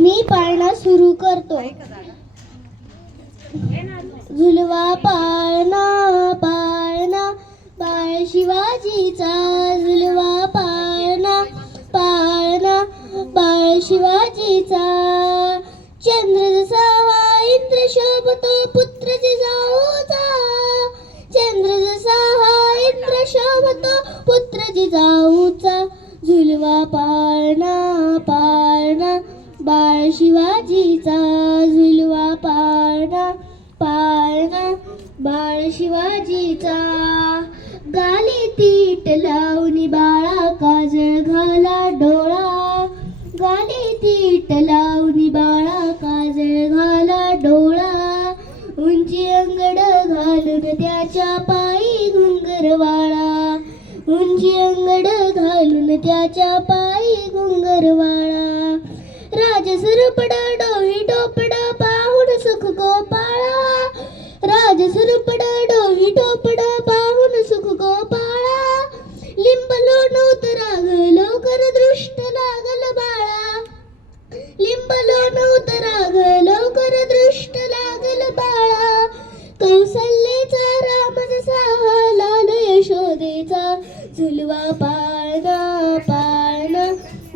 मी पाळणा सुरू करतो. झुलवा पाळणा पाळणा बाळ शिवाजीचा झुलवा पाळणा पाळणा बाळ शिवाजीचा. चंद्र जसा हा इंद्र शोभतो पुत्र झुलवा पाळणा पाळणा. बाळ शिवाजीचा झुलवा पाळणा पाळणा. बाळ शिवाजीचा गाली तीट लावणी बाळा काजळ घाला डोळा. गाली तीट लावणी बाळा काजळ घाला डोळा. उंची अंगड घालून त्याच्या पायी घुंगरवाळा उंची अंगड त्याच्या पायी घुंगरवाळा. राज सुरपड डोही डोपड पाहून सुख गोपाळा. राज सुरपड डोही डोपड पाहून सुख गोपाळा. लिंब लोणूत राग लवकर दृष्ट लागल बाळा. लिंब लोणूत राग लवकर दृष्ट लागल बाळा. कौसल्येचा राम जसा लाल यशोदेचा झुलवा पाळगा पाळणा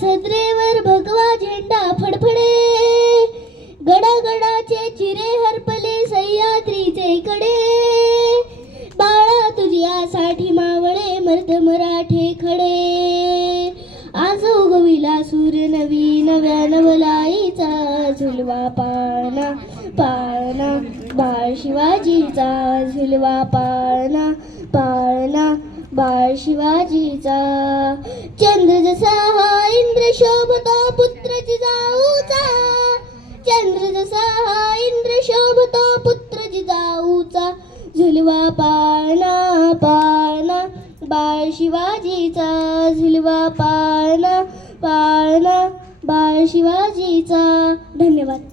सदरेवर भगवा झेंडा फडफडे. गडागडाचे चिरे हरपले सह्याद्रीचे कडे. बाळा तुझ्यासाठी मावळे मर्द मराठे खडे. आज उगविला सूर नवी नव्या नवलाईचा झुलवा पाळणा पाळणा. बाळ शिवाजीचा झुलवा पाळणा पाळणा. बाळ शिवाजीचा. चंद्र जसा हा इंद्र शोभतो पुत्र जाऊचा. चंद्र जसा हा इंद्र शोभतो पुत्र जाऊचा. झुलवा पाळणा पाळणा बाळ शिवाजीचा. झुलवा पाळणा पाळणा बाळ शिवाजीचा. धन्यवाद.